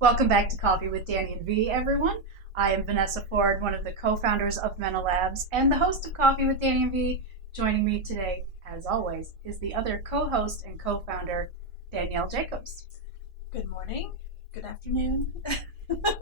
Welcome back to Coffee with Danny and V, everyone. I am Vanessa Ford, one of the co-founders of Menolabs and the host of Coffee with Danny and V. Joining me today, as always, is the other co-host and co-founder, Danielle Jacobs. Good morning, good afternoon,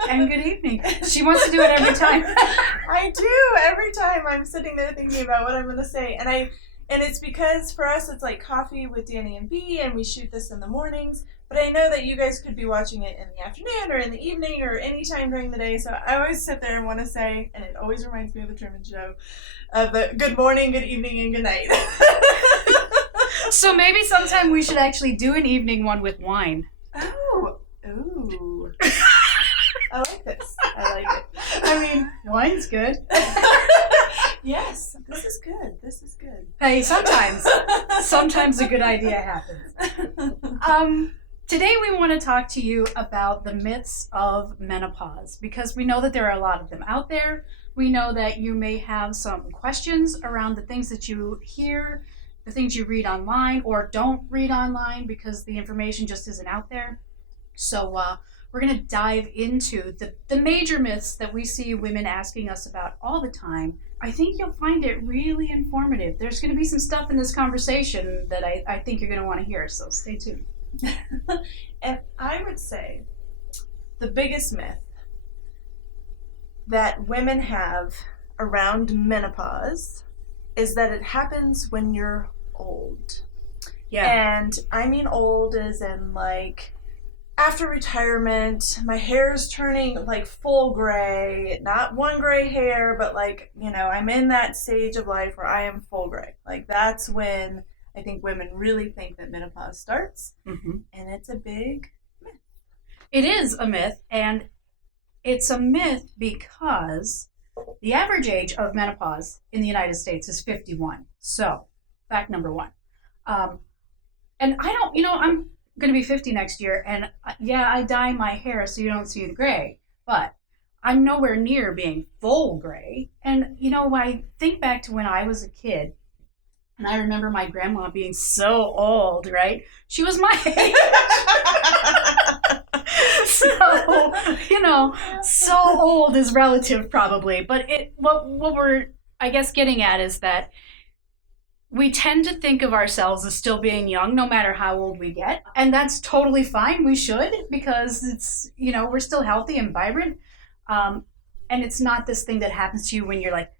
and good evening. She wants to do it every time. I do. Every time I'm sitting there thinking about what I'm going to say. And it's because for us it's like Coffee with Danny and V, and we shoot this in the mornings. But I know that you guys could be watching it in the afternoon or in the evening or any time during the day. So I always sit there and want to say, and it always reminds me of the Truman Show, of the good morning, good evening, and good night. So maybe sometime we should actually do an evening one with wine. Ooh. I like this. I like it. I mean, wine's good. Yes, this is good. This is good. Hey, sometimes a good idea happens. Today we want to talk to you about the myths of menopause because we know that there are a lot of them out there. We know that you may have some questions around the things that you hear, the things you read online or don't read online because the information just isn't out there. So we're going to dive into the major myths that we see women asking us about all the time. I think you'll find it really informative. There's going to be some stuff in this conversation that I think you're going to want to hear, so stay tuned. And I would say the biggest myth that women have around menopause is that it happens when you're old. Yeah. And I mean old as in like after retirement, my hair's turning like full gray, not one gray hair, but like, I'm in that stage of life where I am full gray. Like that's when I think women really think that menopause starts, and it's a big myth. It is a myth, and it's a myth because the average age of menopause in the United States is 51. So, fact number one. And I don't, I'm going to be 50 next year, and yeah, I dye my hair so you don't see the gray, but I'm nowhere near being full gray. And, I think back to when I was a kid, and I remember my grandma being so old, right? She was my age. So, so old is relative probably. But what we're, I guess, getting at is that we tend to think of ourselves as still being young no matter how old we get. And that's totally fine. We should, because it's, we're still healthy and vibrant. And it's not this thing that happens to you when you're like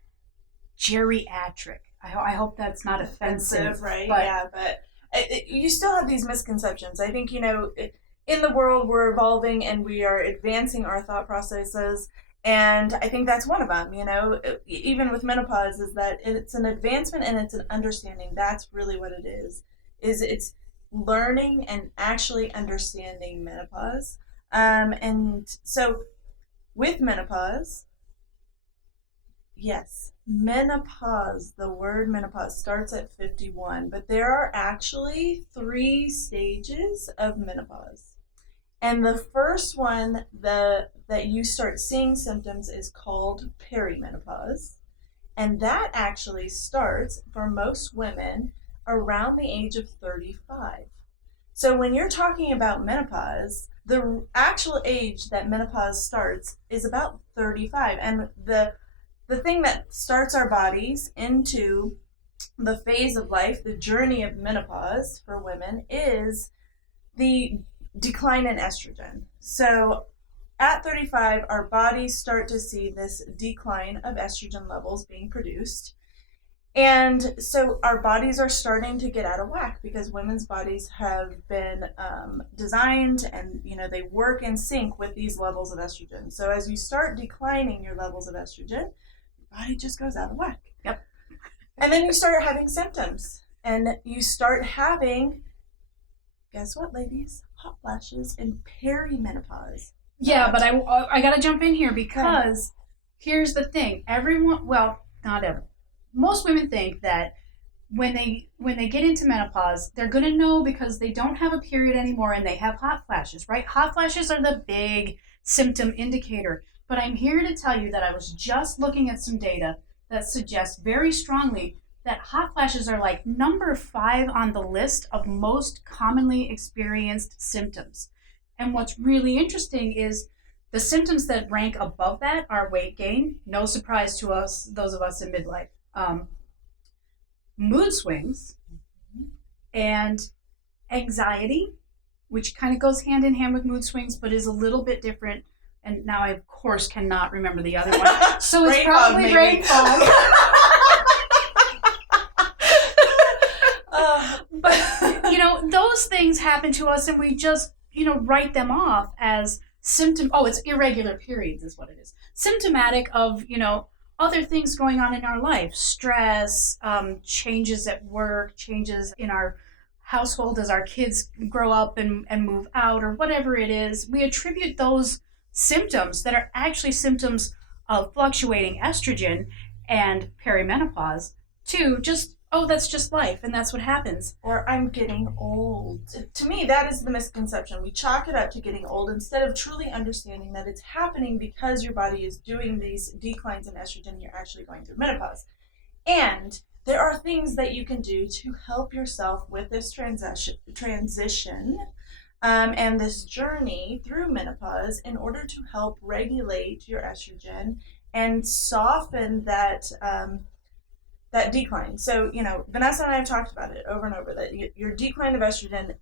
geriatric. I hope that's not offensive, right? But, but you still have these misconceptions. I think, in the world we're evolving and we are advancing our thought processes. And I think that's one of them, even with menopause, is that it's an advancement and it's an understanding. That's really what it is it's learning and actually understanding menopause. And so with menopause, yes, menopause, the word menopause starts at 51, but there are actually 3 stages of menopause. And the first one that you start seeing symptoms is called perimenopause. And that actually starts for most women around the age of 35. So when you're talking about menopause, the actual age that menopause starts is about 35. And the thing that starts our bodies into the phase of life, the journey of menopause for women, is the decline in estrogen. So at 35, our bodies start to see this decline of estrogen levels being produced. And so our bodies are starting to get out of whack because women's bodies have been designed and, they work in sync with these levels of estrogen. So as you start declining your levels of estrogen, body just goes out of whack. Yep. And then you start having symptoms. And you start having, guess what, ladies? Hot flashes and perimenopause. Yeah, but I got to jump in here because here's the thing. Everyone, well, not everyone. Most women think that when they get into menopause, they're going to know because they don't have a period anymore and they have hot flashes, right? Hot flashes are the big symptom indicator. But I'm here to tell you that I was just looking at some data that suggests very strongly that hot flashes are like number 5 on the list of most commonly experienced symptoms. And what's really interesting is the symptoms that rank above that are weight gain, no surprise to us, those of us in midlife, mood swings, and anxiety, which kind of goes hand in hand with mood swings, but is a little bit different. And now I, of course, cannot remember the other one. So it's probably brain fog. But, those things happen to us and we just, write them off as it's irregular periods is what it is. Symptomatic of, other things going on in our life, stress, changes at work, changes in our household as our kids grow up and move out or whatever it is. We attribute those symptoms that are actually symptoms of fluctuating estrogen and perimenopause to just, that's just life and that's what happens. Or I'm getting old. To me, that is the misconception. We chalk it up to getting old instead of truly understanding that it's happening because your body is doing these declines in estrogen. You're actually going through menopause. And there are things that you can do to help yourself with this transition and this journey through menopause in order to help regulate your estrogen and soften that decline. So, Vanessa and I have talked about it over and over, that your decline of estrogen,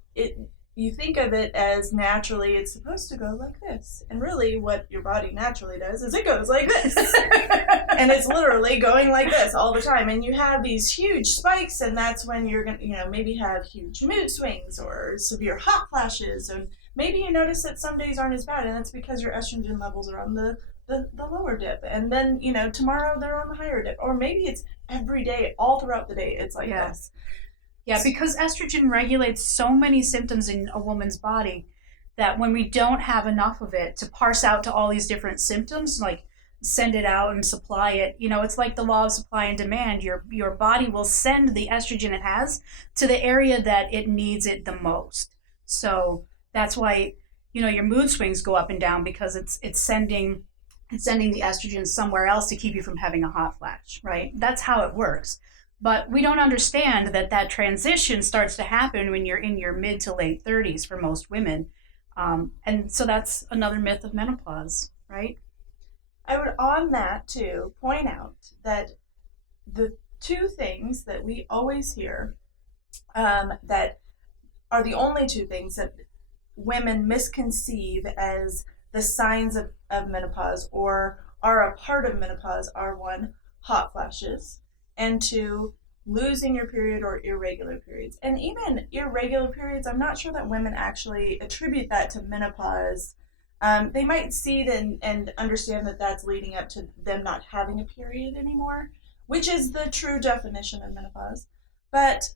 you think of it as naturally it's supposed to go like this. And really what your body naturally does is it goes like this. And it's literally going like this all the time. And you have these huge spikes, and that's when you're going to, maybe have huge mood swings or severe hot flashes. And maybe you notice that some days aren't as bad, and that's because your estrogen levels are on the lower dip. And then, tomorrow they're on the higher dip. Or maybe it's every day, all throughout the day, it's like this. Yeah, because estrogen regulates so many symptoms in a woman's body that when we don't have enough of it to parse out to all these different symptoms, like send it out and supply it, it's like the law of supply and demand. Your body will send the estrogen it has to the area that it needs it the most. So that's why, your mood swings go up and down, because it's sending the estrogen somewhere else to keep you from having a hot flash, right? That's how it works. But we don't understand that transition starts to happen when you're in your mid to late 30s for most women. And so that's another myth of menopause, right? I would, on that too, point out that the two things that we always hear that are the only two things that women misconceive as the signs of menopause or are a part of menopause are: one, hot flashes, and two, losing your period or irregular periods. And even irregular periods, I'm not sure that women actually attribute that to menopause. They might see it and understand that that's leading up to them not having a period anymore, which is the true definition of menopause. But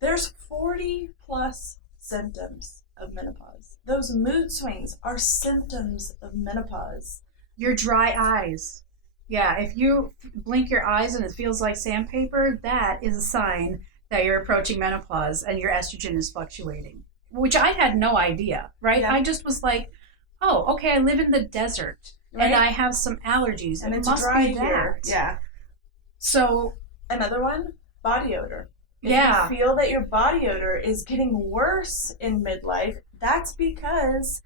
there's 40 plus symptoms of menopause. Those mood swings are symptoms of menopause. Your dry eyes. Yeah, if you blink your eyes and it feels like sandpaper, that is a sign that you're approaching menopause and your estrogen is fluctuating, which I had no idea, right? Yeah. I just was like, oh, okay, I live in the desert, right? And I have some allergies, and it must dry be that. Here. Yeah. So another one, body odor. If you feel that your body odor is getting worse in midlife, that's because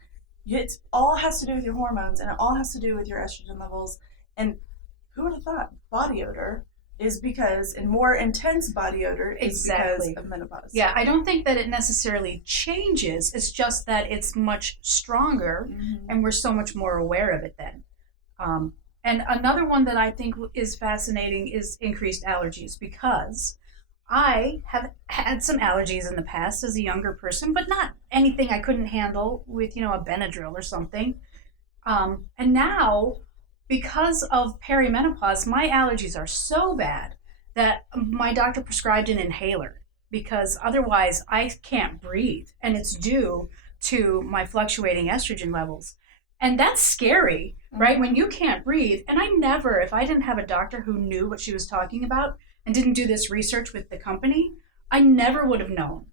it all has to do with your hormones, and it all has to do with your estrogen levels. And who would have thought body odor is because, and more intense body odor is because of menopause. Yeah, I don't think that it necessarily changes. It's just that it's much stronger, and we're so much more aware of it then. And another one that I think is fascinating is increased allergies, because I have had some allergies in the past as a younger person, but not anything I couldn't handle with, a Benadryl or something. And now, because of perimenopause, my allergies are so bad that my doctor prescribed an inhaler, because otherwise I can't breathe, and it's due to my fluctuating estrogen levels. And that's scary, right? When you can't breathe. And I never, if I didn't have a doctor who knew what she was talking about and didn't do this research with the company, I never would have known.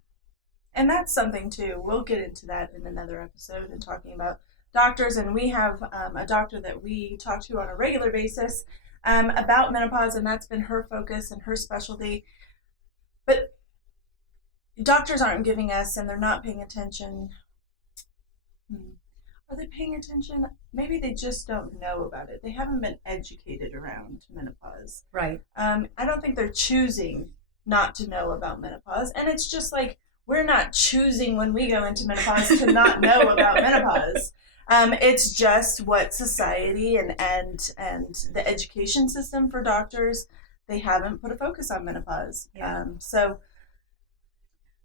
And that's something too. We'll get into that in another episode and talking about doctors. And we have a doctor that we talk to on a regular basis about menopause, and that's been her focus and her specialty. But doctors aren't giving us, and they're not paying attention, Are they paying attention? Maybe they just don't know about it. They haven't been educated around menopause. Right. I don't think they're choosing not to know about menopause. And it's just like we're not choosing when we go into menopause to not know about menopause. It's just what society and the education system for doctors, they haven't put a focus on menopause. Yeah.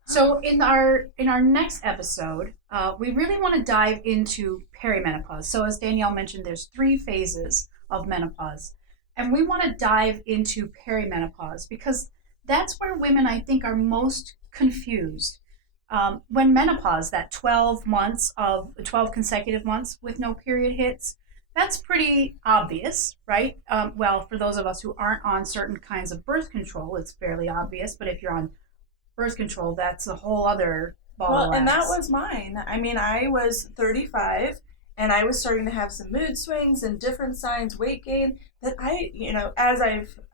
So in our next episode, we really want to dive into perimenopause. So as Danielle mentioned, there's 3 phases of menopause. And we want to dive into perimenopause because that's where women, I think, are most confused. When menopause, that 12 consecutive months with no period hits, that's pretty obvious, right? Well, for those of us who aren't on certain kinds of birth control, it's fairly obvious. But if you're on birth control, that's a whole other ball of wax. And that was mine. I mean, I was 35 and I was starting to have some mood swings and different signs, weight gain, that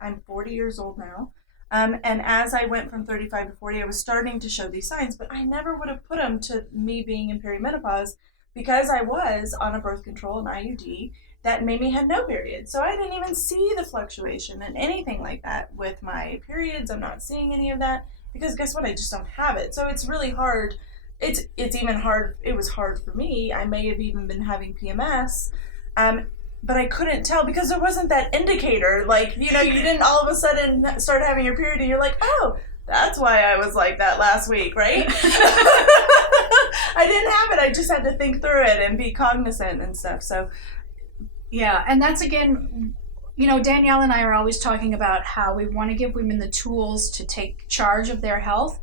I'm 40 years old now. And as I went from 35 to 40, I was starting to show these signs, but I never would have put them to me being in perimenopause because I was on a birth control, an IUD, that made me have no period. So I didn't even see the fluctuation and anything like that with my periods. I'm not seeing any of that. Because guess what? I just don't have it. So it's really hard. It's even hard. It was hard for me. I may have even been having PMS, but I couldn't tell because there wasn't that indicator. Like, you didn't all of a sudden start having your period and you're like, oh, that's why I was like that last week, right? I didn't have it. I just had to think through it and be cognizant and stuff. So, yeah. And that's, again, Danielle and I are always talking about how we want to give women the tools to take charge of their health.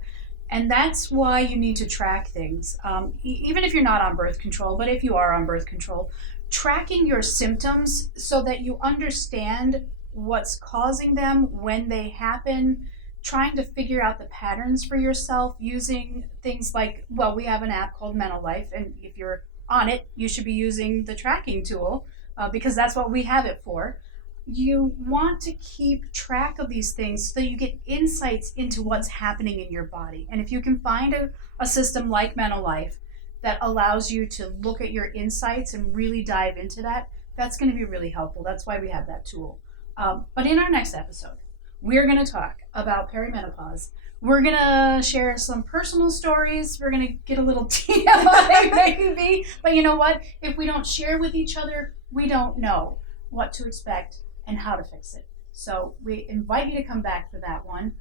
And that's why you need to track things. Even if you're not on birth control, but if you are on birth control, tracking your symptoms so that you understand what's causing them, when they happen, trying to figure out the patterns for yourself using things like, we have an app called Mental Life. And if you're on it, you should be using the tracking tool because that's what we have it for. You want to keep track of these things so that you get insights into what's happening in your body. And if you can find a system like Mental Life that allows you to look at your insights and really dive into that, that's going to be really helpful. That's why we have that tool. But in our next episode, we're going to talk about perimenopause. We're going to share some personal stories. We're going to get a little TMI maybe. But you know what? If we don't share with each other, we don't know what to expect and how to fix it. So we invite you to come back for that one.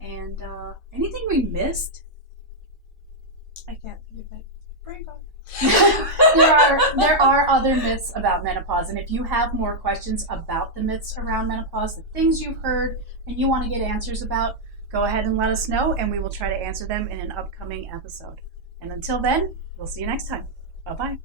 And anything we missed? I can't think of it. Brain fog. There are other myths about menopause, and if you have more questions about the myths around menopause, the things you've heard and you want to get answers about, go ahead and let us know, and we will try to answer them in an upcoming episode. And until then, we'll see you next time. Bye-bye.